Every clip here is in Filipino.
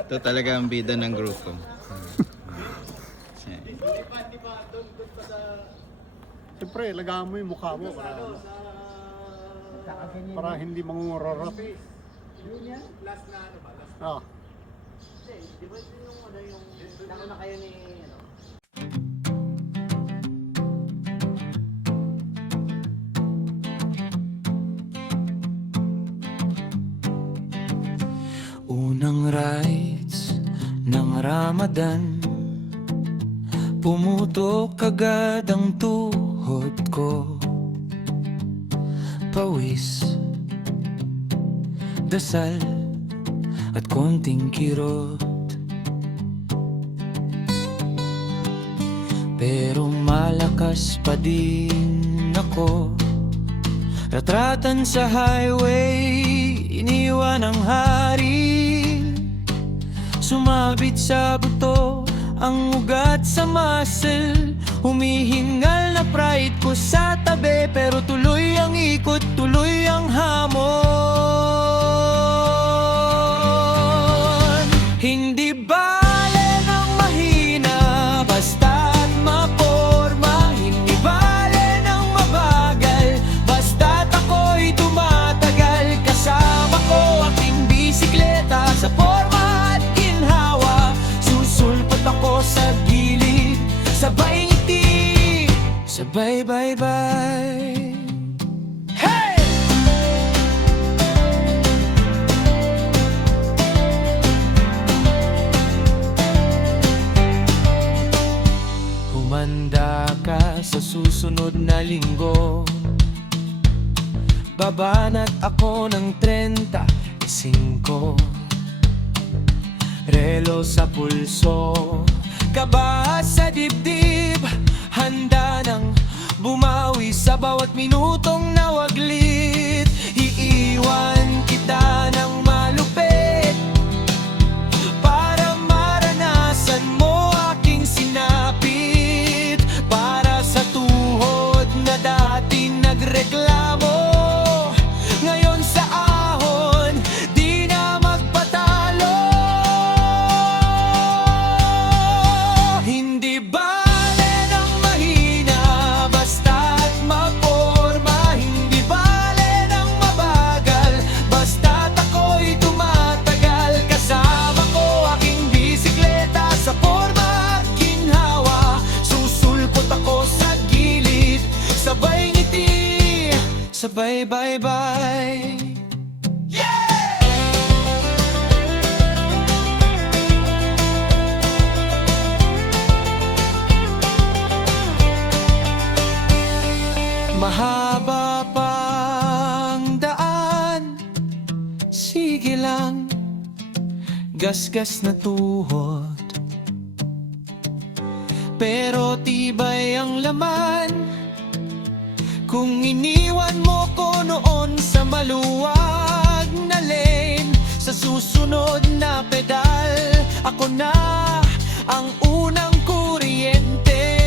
Ito talaga ang bida ng grupo. Siyempre, lagaan mo yung mukha mo para hindi mangungurarap. Last na ano ba? Last Ah. di ba yung ano yung nakuna kayo ni ano? Unang rites ng Ramadan, pumutok agad ang tuhod ko. Pawis, dasal at konting kirot, pero malakas pa din ako. Ratratan sa highway, iniwan ang hari. Sumabit sa buto ang ugat sa muscle. Humihingal na pride ko sa tabi, pero tuloy ang ikot, tuloy ang hamon. Hindi bale ng mahina, basta't maporma. Hindi bale ng mabagal, basta't ako'y tumatagal. Kasama ko aking bisikleta sa forma at ginhawa. Susulpot ako sa gilid, sabay ngiti, sabay bye-bye. Hey! Humanda ka sa susunod na linggo. Babanat ako ng 35. Relo sa pulso, kaba sa dibdib. Handa nang bumawi sa bawat minutong nawaglit. Iiwan kita ng malupit para maranasan mo aking sinapit. Para sa tuhod na dati nagreklamo, ngayon sa ahon di na magpatalo. Hindi bale ng mahina, basta't maporma. Hindi bale ng mabagal, basta't ako'y tumatagal. Kasama ko aking bisikleta sa forma at ginhawa. Susulpot ako sa gilid, sabay ngiti, sabay bye-bye. Mahaba pang daan, sige lang, gasgas na tuhod. Pero tibay ang laman kung iniwan mo ko noon sa maluwag na lane. Sa susunod na pedal, ako na ang unang kuryente.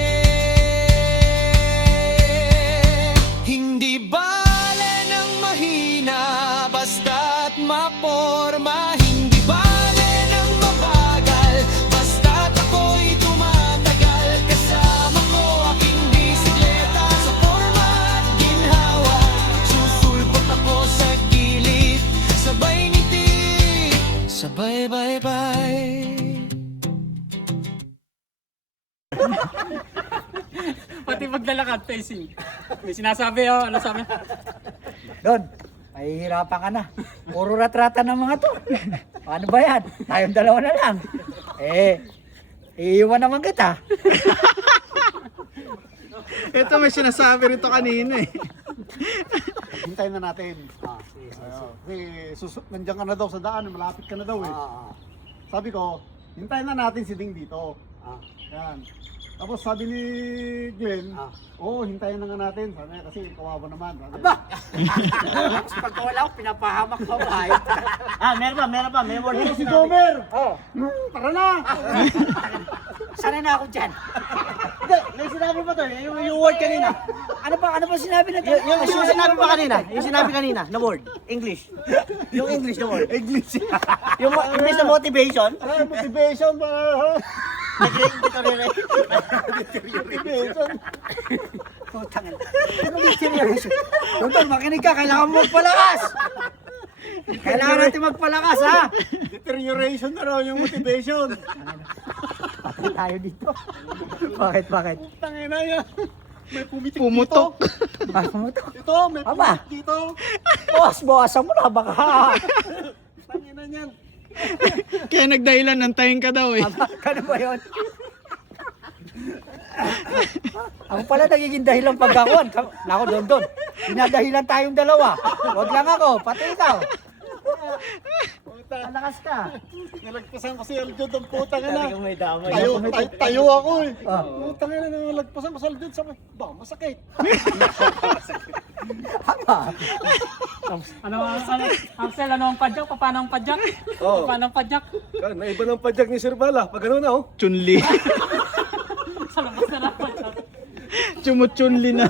Hindi bale ng mahina, basta't maporma. Hindi bale ng mabagal, basta't ako'y tumatagal. Kasama ko aking bisikleta sa forma at ginhawa. Susulpot ako sa gilid, sabay ngiti, sabay bye-bye. Pati paglalakad, facing. May sinasabi oh, ano sabi? Don, mahihirapan ka na. Puro ratrata ng mga to. Paano ba yan? Tayong dalawa na lang. Iiwan naman kita. Ito may sinasabi rito kanina eh. Hintayin na natin. Nandiyan ka na daw sa daan, malapit ka na daw eh. Sabi ko, hintayin na natin si Ding dito. Yan. Tapos sabi ni Glenn, hintayin na nga natin. Sabi niya kasi kawawa naman. Sabi niya. Aba! Pagka wala ako, pinapahamak ko kahit. Meron pa. May word Ano na si sinabi. Gomer? Oh, Tara na! sana na ako dyan. Hindi, may sinabi pa to. Yung word kanina. Ano ba sinabi na Yung sinabi pa kanina. Yung sinabi kanina na word. English. Yung English na word. English. Yung English na motivation. Ano motivation para... Motivation. Putang ina. Ano ba serious? Tonton, makinig ka. Kailangan mo magpalakas. Kailangan natin magpalakas, ha? Deterioration na raw yung motivation. Patay tayo dito. Bakit? Tangina yan. May pumitik Pumutok. dito. Ah, pumutok. Ito, may Aba. pumitik dito. Bawasan mo na, baka. Tangina niyan. Kaya nagdahilan, nantayin ka daw eh. Ano ba yun? Ako pala nagiging dahilan pagkakuan. Nako, doon. Dinadahilan tayong dalawa. Huwag lang ako, pati ikaw. Malakas ka. Nalagpasan ko si Aljod ang putang ina. Talagang may damay. Tayo ako eh. Ah. Putang ina, nalagpasan ko si Aljod. Sabi, ba, masakit. Haba. Axel, ano ang padyak? Paano ang padyak? Oo. Paano ang padyak? Naiba ng padyak ni Sir Bala. Pag ano na oh. Chunli. Sa labas na lang padyak. Chumut-chunli na.